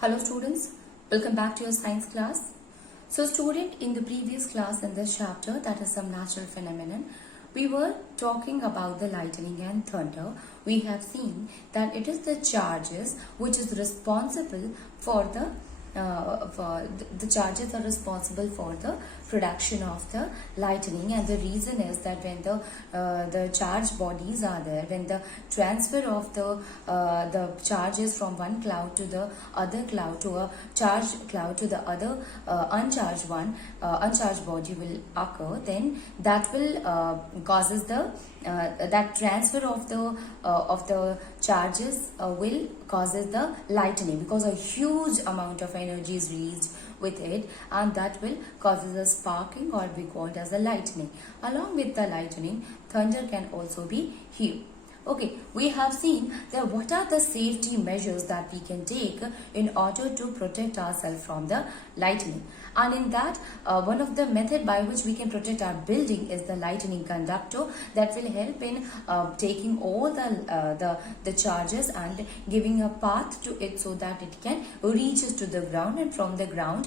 Hello students, welcome back to your science class. So student, in the previous class in this chapter, that is some natural phenomenon, we were talking about the lightning and thunder. We have seen that it is the charges which is responsible for the charges are responsible for the production of the lightning, and the reason is that when the charged bodies are there, when the transfer of the charges from one cloud to the other cloud, to a charged cloud to the other uncharged body will occur, then that will causes the that transfer of the charges will causes the lightning, because a huge amount of energy is released with it, and that will causes a sparking, or we call it as the lightning. Along with the lightning, thunder can also be here. Okay, we have seen that what are the safety measures that we can take in order to protect ourselves from the lightning. And in that, one of the method by which we can protect our building is the lightning conductor, that will help in taking all the charges and giving a path to it so that it can reaches to the ground, and from the ground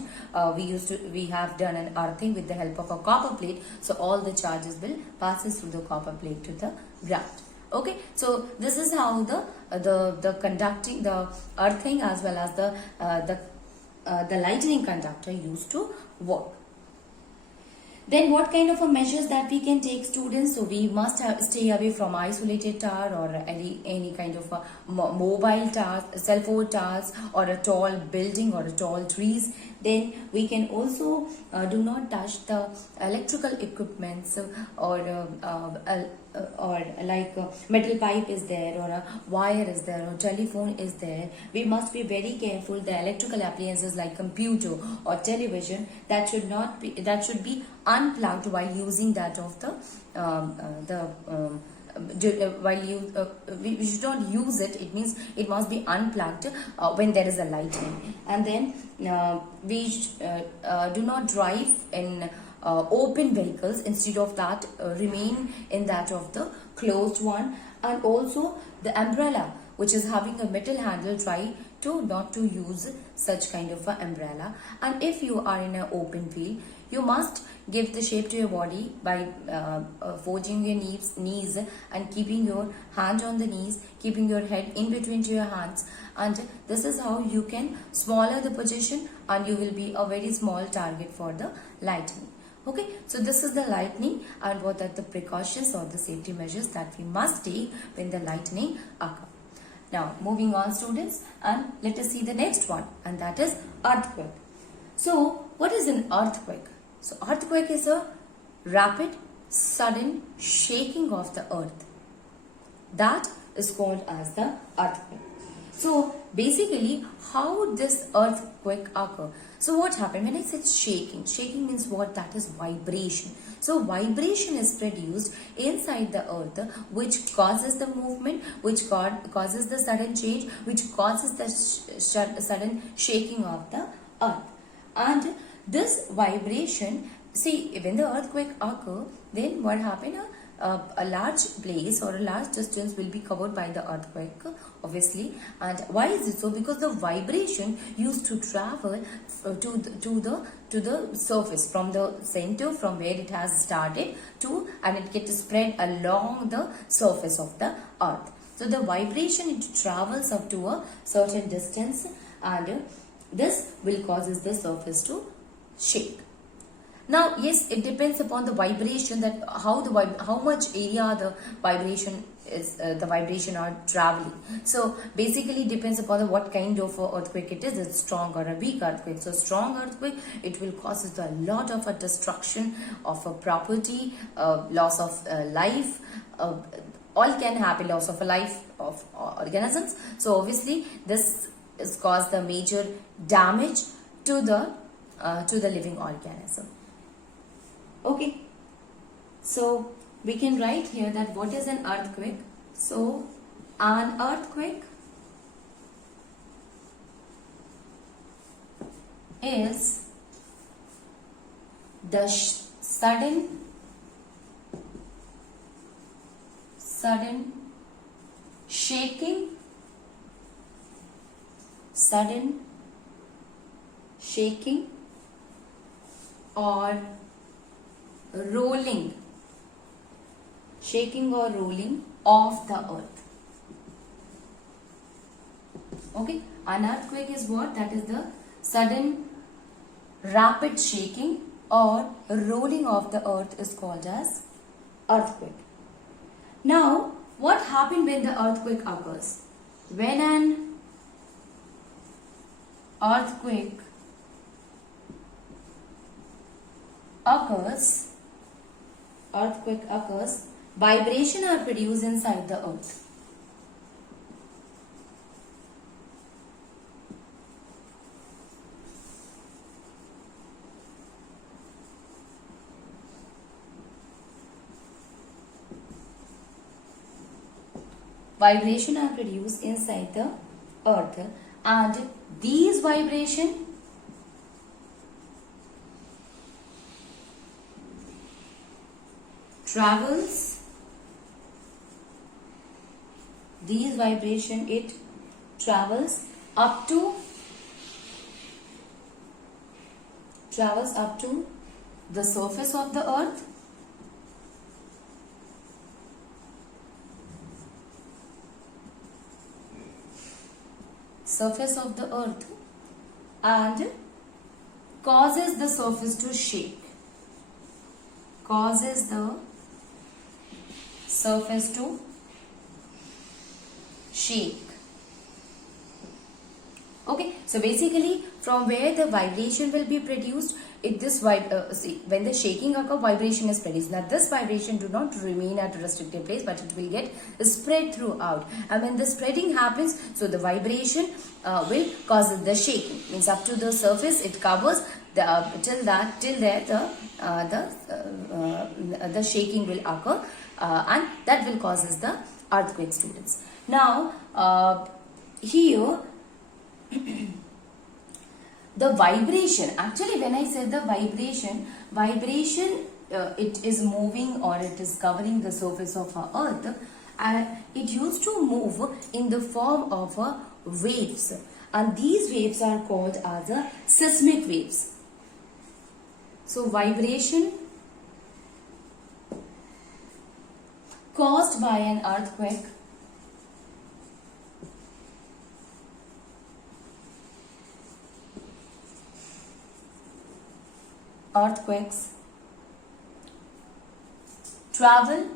we have done an earthing with the help of a copper plate, so all the charges will passes through the copper plate to the ground. Okay, so this is how the conducting, the earthing as well as the lightning conductor used to work. Then what kind of a measures that we can take, students? So we must stay away from isolated tower or any kind of a mobile tower, cell phone towers, or a tall building or a tall trees. Then we can also do not touch the electrical equipments, or like metal pipe is there, or a wire is there, or telephone is there. We must be very careful. The electrical appliances like computer or television, that should be unplugged while using that of we should not use it. It means it must be unplugged when there is a lightning. And then we do not drive in open vehicles. Instead of that, remain in that of the closed one. And also the umbrella which is having a metal handle, try to not to use such kind of an umbrella. And if you are in an open field, you must give the shape to your body by folding your knees and keeping your hand on the knees, keeping your head in between to your hands. And this is how you can smaller the position, and you will be a very small target for the lightning. Okay, so this is the lightning, and what are the precautions or the safety measures that we must take when the lightning occurs. Now moving on, students, and let us see the next one, and that is earthquake. So what is an earthquake? So earthquake is a rapid, sudden shaking of the earth. That is called as the earthquake. So basically, how this earthquake occur? So what happened when I said shaking? Shaking means what? That is vibration. So vibration is produced inside the earth, which causes the movement, which causes the sudden change, which causes the sudden shaking of the earth. And this vibration, see, when the earthquake occur, then what happened? A large place or a large distance will be covered by the earthquake, obviously. And why is it so? Because the vibration used to travel to the surface, from the center, from where it has started to, and it gets spread along the surface of the earth. So the vibration, it travels up to a certain distance, and this will causes the surface to shake. Now, yes, it depends upon the vibration, that how much area the vibration are traveling. So basically depends upon what kind of earthquake it is. It's strong or a weak earthquake. So strong earthquake, it will cause a lot of a destruction of a property, loss of life, all can happen, loss of a life of organisms. So obviously this is cause the major damage to the living organism. Okay, so we can write here that what is an earthquake. So an earthquake is the sudden shaking, sudden shaking or rolling, shaking or rolling of the earth. Okay, an earthquake is what? That is the sudden rapid shaking or rolling of the earth is called as earthquake. Now, what happened when the earthquake occurs? When an earthquake occurs, vibration are produced inside the earth. Vibration are produced inside the earth, and these vibration travels, it travels up to the surface of the earth, and causes the surface to shake. Okay, so basically from where the vibration will be produced, when the shaking occurs, vibration is produced. Now this vibration do not remain at a restricted place, but it will get spread throughout, and when the spreading happens, so the vibration will cause the shaking. Means up to the surface it covers till there the shaking will occur, and that will causes the earthquake, students. Now here the vibration, actually when I said the vibration, it is moving or it is covering the surface of our earth, and it used to move in the form of waves, and these waves are called as seismic waves. So vibration caused by an earthquake earthquakes travel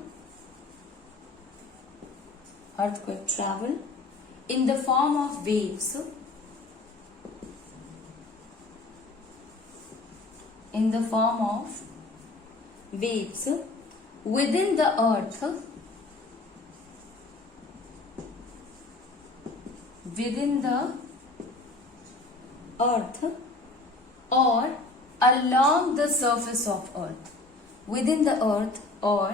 in the form of waves within the earth or along the surface of earth, within the earth or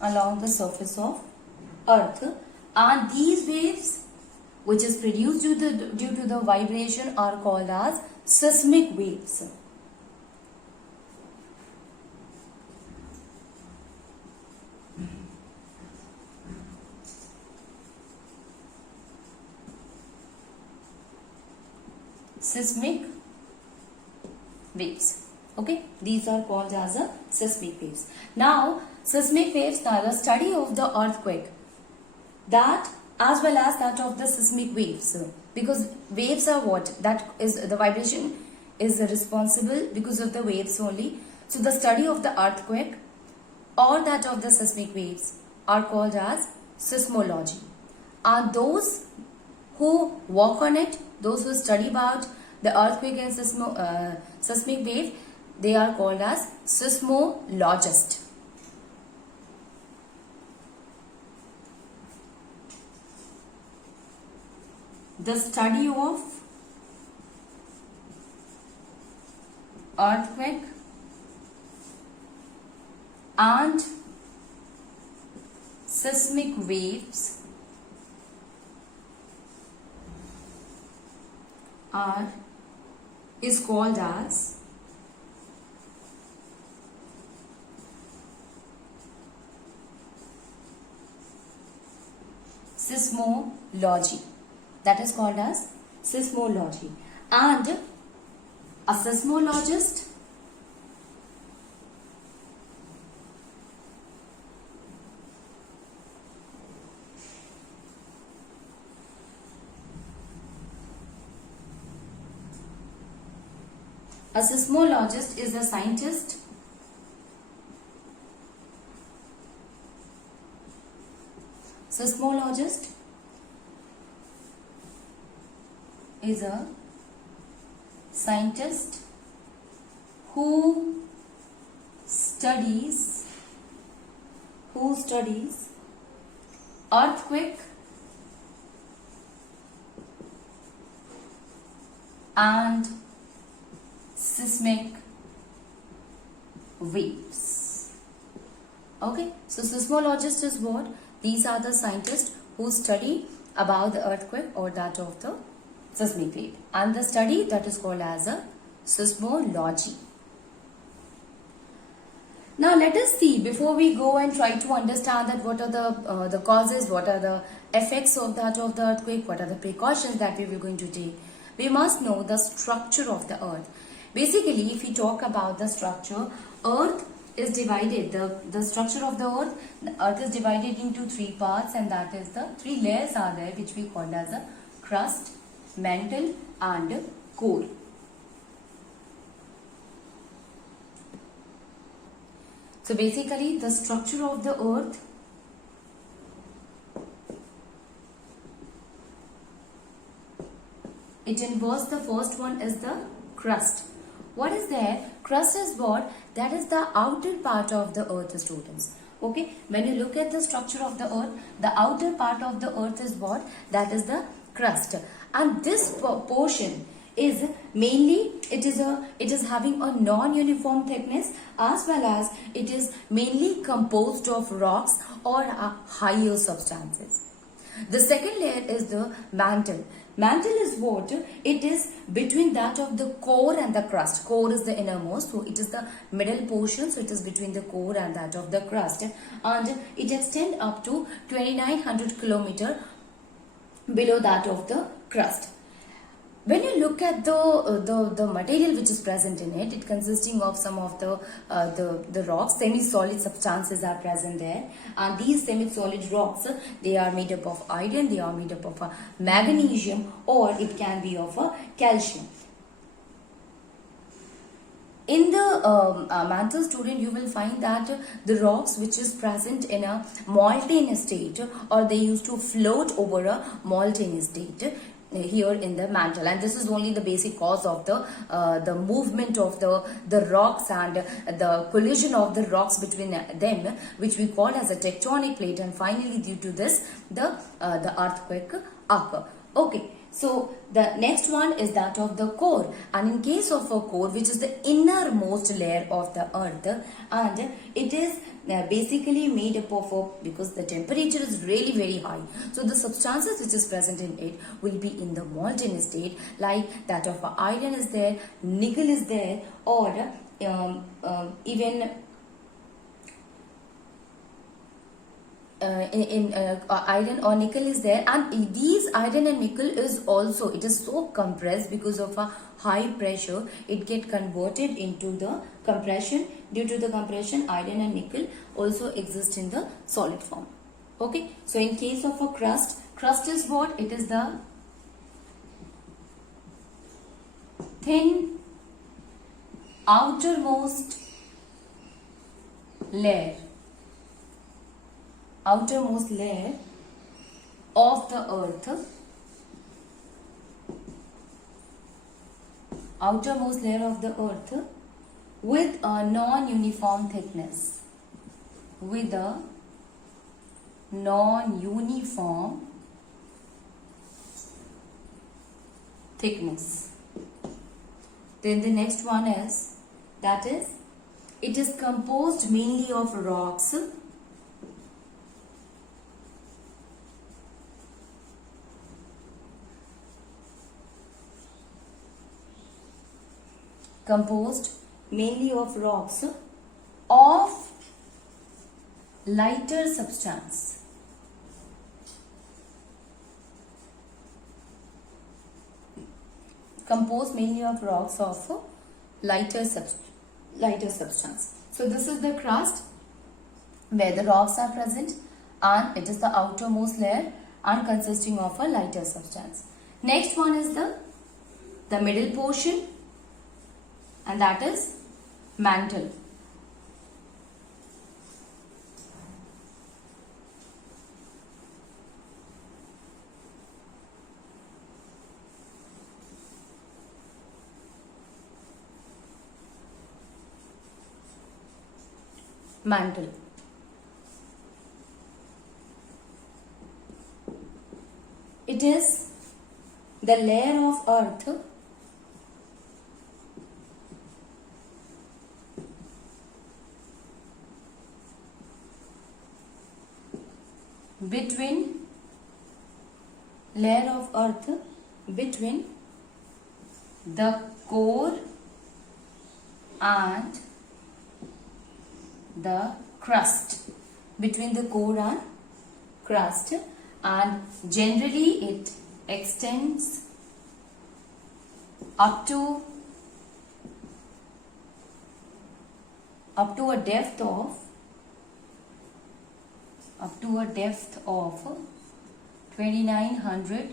along the surface of earth, and these waves which is produced due to the vibration are called as seismic waves. Seismic waves. Okay, these are called as seismic waves. Now, seismic waves are the study of the earthquake, that as well as that of the seismic waves, because waves are what? That is, the vibration is responsible because of the waves only. So the study of the earthquake or that of the seismic waves are called as seismology. And those who work on it, those who study about the earthquake and seismic wave, they are called as seismologists. The study of earthquake and seismic waves are is called as seismology. That is called as seismology. And a seismologist is a scientist seismologist is a scientist who studies earthquake and seismic waves. Okay, so seismologist is what? These are the scientists who study about the earthquake or that of the seismic wave, and the study that is called as a seismology. Now let us see, before we go and try to understand that what are the causes, what are the effects of that of the earthquake, what are the precautions that we were going to take, we must know the structure of the earth. Basically, if we talk about the structure, earth is divided, the structure of the earth is divided into three parts, and that is the three layers are there, which we call as a crust, mantle and core. So basically the structure of the earth it involves, the first one is the crust. What is there? Crust is what? That is the outer part of the earth, students. Okay, when you look at the structure of the earth, the outer part of the earth is what? That is the crust. And this portion is mainly, it is having a non-uniform thickness, as well as it is mainly composed of rocks or higher substances. The second layer is the mantle. Mantle is what? It is between that of the core and the crust. Core is the innermost, so it is the middle portion, so it is between the core and that of the crust, and it extends up to 2900 kilometer below that of the crust. When you look at the material which is present in it, it consisting of some of the rocks, semi-solid substances are present there, and these semi-solid rocks, they are made up of iron, they are made up of magnesium, or it can be of calcium. In the mantle, student, you will find that the rocks which is present in a molten state, or they used to float over a molten state here in the mantle, and this is only the basic cause of the movement of the rocks and the collision of the rocks between them, which we call as a tectonic plate, and finally due to this the earthquake occur. Okay, so the next one is that of the core, and in case of a core, which is the innermost layer of the earth, and it is basically made up of, because the temperature is really very high, so the substances which is present in it will be in the molten state, like that of iron is there, nickel is there, or even iron or nickel is there, and these iron and nickel is also, it is so compressed because of a high pressure, it get converted into the compression. Due to the compression, iron and nickel also exist in the solid form. Okay, so in case of a crust is what? It is the thin outermost layer of the earth, with a non-uniform thickness, Then the next one is, that is, it is composed mainly of rocks composed mainly of rocks of lighter substance. Composed mainly of rocks of lighter substance. So this is the crust where the rocks are present, and it is the outermost layer and consisting of a lighter substance. Next one is the middle portion, and that is mantle. Mantle. It is the layer of earth between the core and the crust, between the core and crust, and generally it extends up to a depth of 2900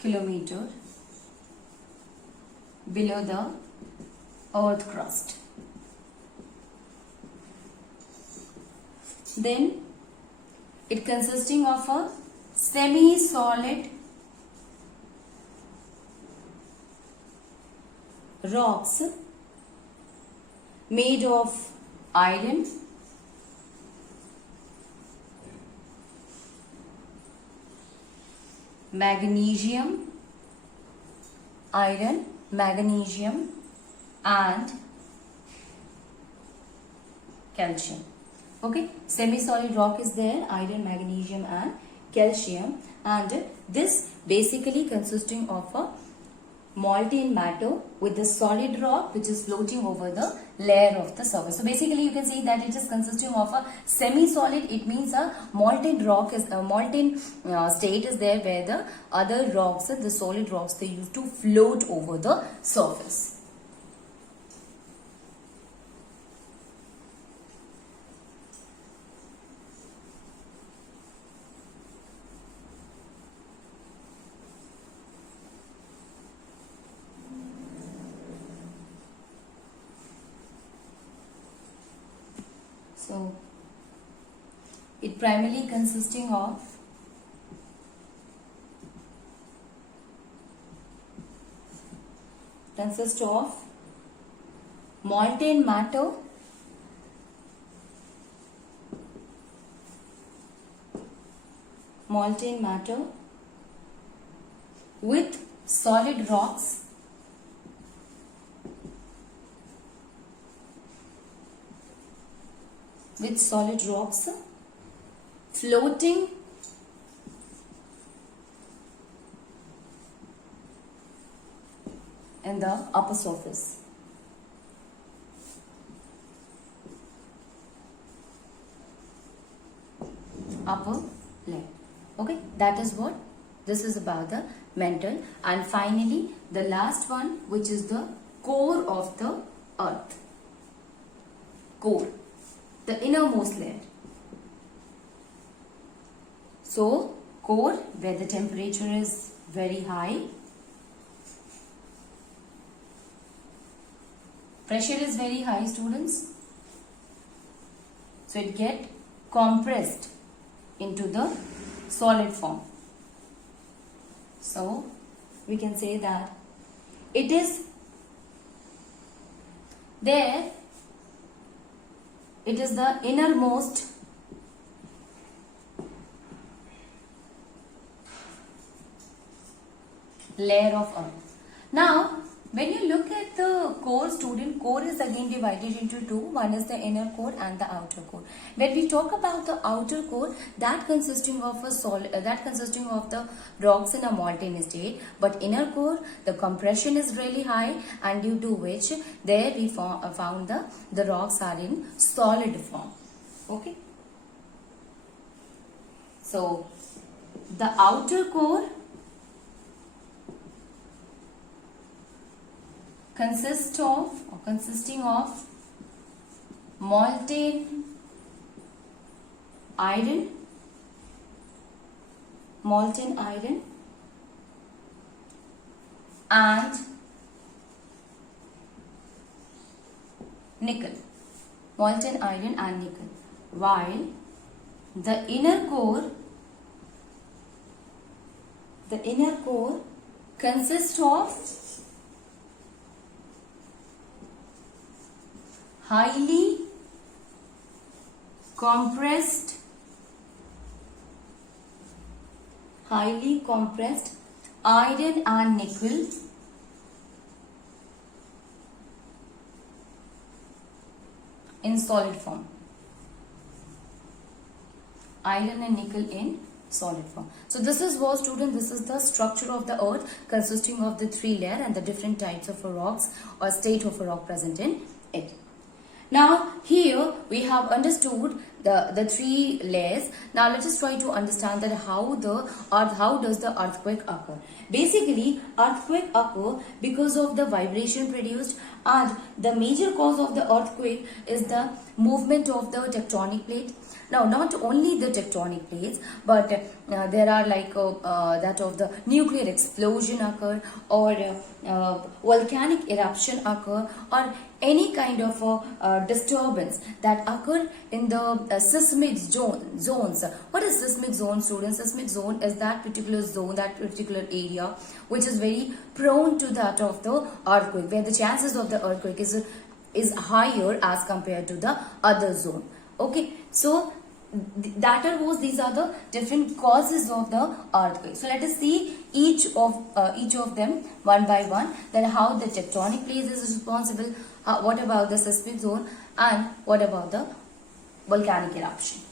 kilometer below the earth crust. Then it consisting of a semi-solid rocks made of iron, magnesium, and calcium. Okay, semi-solid rock is there, iron, magnesium and calcium, and this basically consisting of a molten matter with the solid rock which is floating over the layer of the surface. So basically you can see that it is consisting of a semi-solid. It means a molten rock is a molten state is there, where the other rocks, the solid rocks, they used to float over the surface. So it primarily consists of molten matter with solid rocks floating in the upper surface. Upper layer. Okay, that is what this is about, the mantle. And finally the last one, which is the core of the earth. Core, the innermost layer. So core, where the temperature is very high, pressure is very high, students, so it get compressed into the solid form. So we can say that it is there, it is the innermost layer of earth. Now When you look at the core, student, core is again divided into two. One is the inner core and the outer core. When we talk about the outer core, that consisting of a solid, that consisting of the rocks in a molten state, but inner core, the compression is really high, and due to which there we found the rocks are in solid form. Okay. So the outer core consisting of molten iron and nickel, while the inner core consists of highly compressed iron and nickel in solid form. Iron and nickel in solid form. So this is what, student, this is the structure of the earth consisting of the three layers and the different types of rocks or state of a rock present in it. Now here we have understood the three layers. Now let us try to understand that how does the earthquake occur. Basically, earthquake occur because of the vibration produced, and the major cause of the earthquake is the movement of the tectonic plate. Now, not only the tectonic plates, but there are like that of the nuclear explosion occur, or volcanic eruption occur, or any kind of disturbance that occur in the seismic zones. What is seismic zone, students? Seismic zone is that particular zone, that particular area which is very prone to that of the earthquake, where the chances of the earthquake is higher as compared to the other zone. Okay, so these are the different causes of the earthquake. So let us see each of them one by one, that how the tectonic plates is responsible, what about the seismic zone, and what about the volcanic eruption.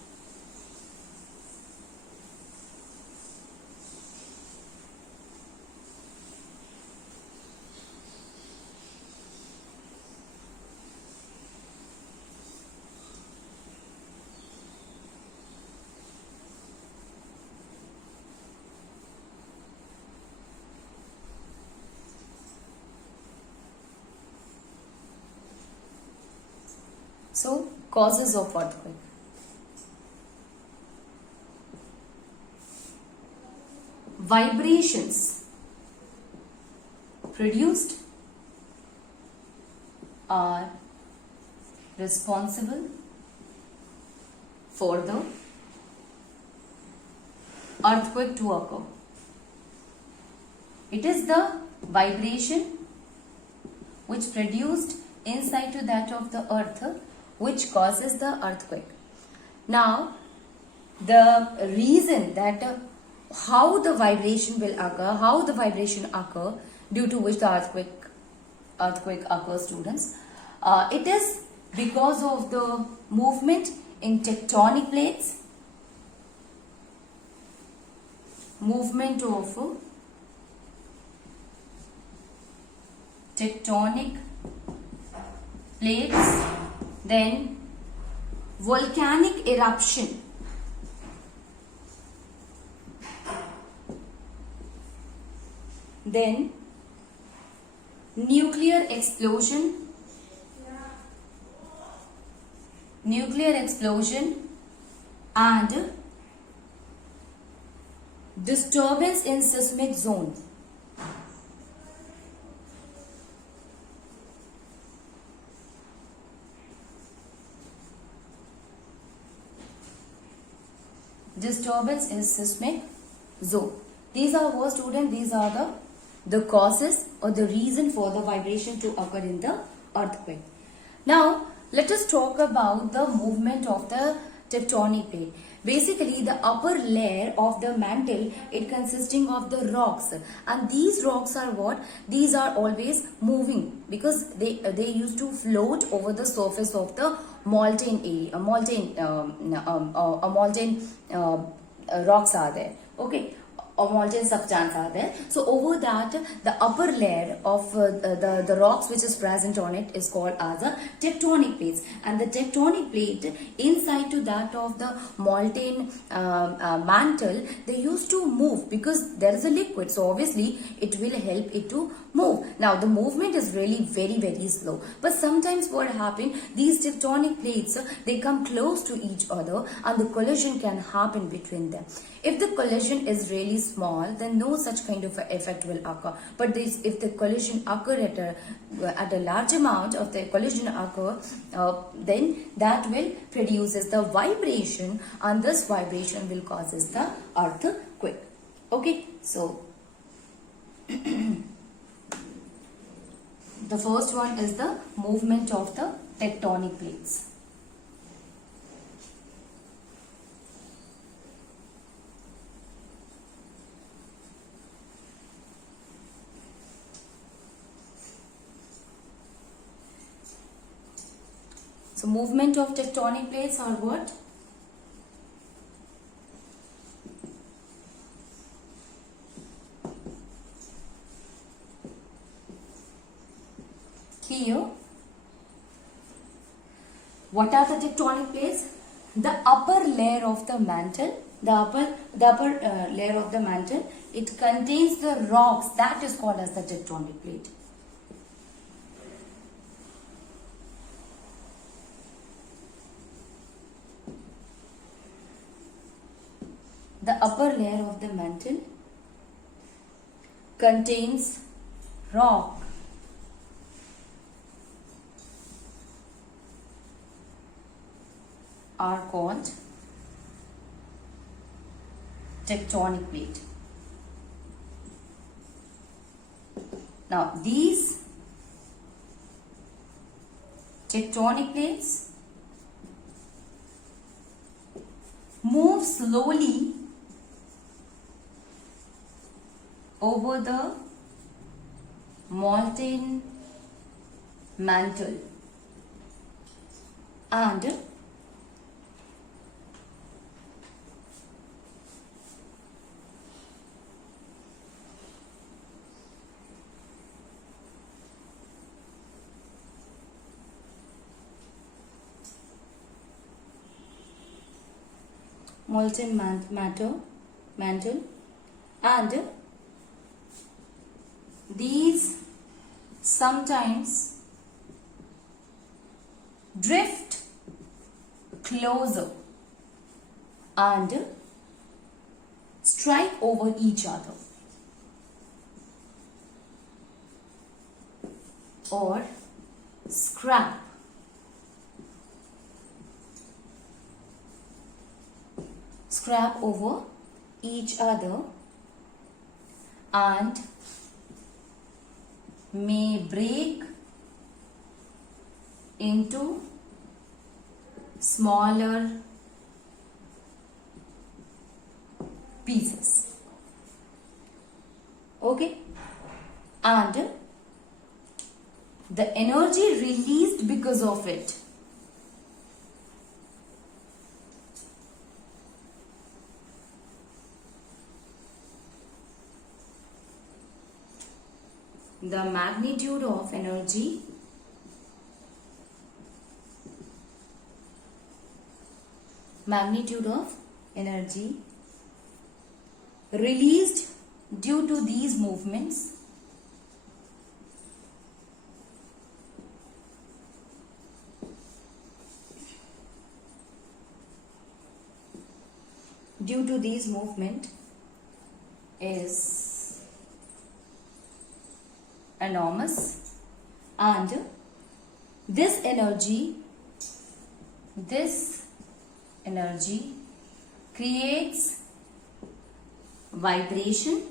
So, causes of earthquake. Vibrations produced are responsible for the earthquake to occur. It is the vibration which produced inside to that of the earth which causes the earthquake. Now, the reason that how the vibration will occur, how the vibration occur due to which the earthquake occurs, students, it is because of the movement in tectonic plates, movement of tectonic plates, then volcanic eruption, then nuclear explosion and disturbance in seismic zone. Disturbance in seismic zone. These are what, students? These are the causes or the reason for the vibration to occur in the earthquake. Now, let us talk about the movement of the tectonic plate. Basically, the upper layer of the mantle, it consisting of the rocks, and these rocks are what? These are always moving because they used to float over the surface of the molten area, molten rocks are there. Okay, or molten substance are there. So over that, the upper layer of the rocks which is present on it is called as a tectonic plates, and the tectonic plate inside to that of the molten mantle, they used to move because there is a liquid, so obviously it will help it to move. Now the movement is really very slow, but sometimes what happen, these tectonic plates, they come close to each other and the collision can happen between them. If the collision is really small, then no such kind of effect will occur. But this, if the collision occur at a large amount of the collision occur, then that will produces the vibration, and this vibration will causes the earthquake. Okay, so the first one is the movement of the tectonic plates. So movement of tectonic plates are what? Here, what are the tectonic plates? The upper layer of the mantle, the upper layer of the mantle, it contains the rocks, that is called as the tectonic plate. The upper layer of the mantle contains rock, are called tectonic plate. Now these tectonic plates move slowly over the molten mantle, and molten mantle, and these sometimes drift closer and strike over each other, or scrap over each other, and may break into smaller pieces. Okay, and the energy released because of it the magnitude of energy released due to these movements is enormous, and this energy creates vibration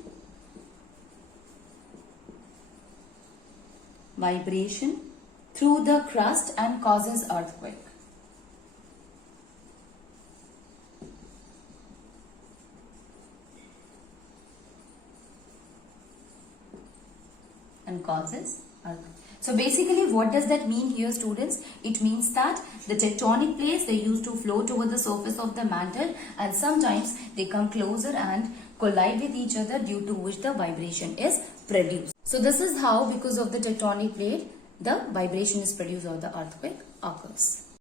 through the crust and causes earthquake. causes earthquake. So basically what does that mean here, students? It means that the tectonic plates, they used to float over the surface of the mantle, and sometimes they come closer and collide with each other, due to which the vibration is produced. So this is how, because of the tectonic plate, the vibration is produced or the earthquake occurs.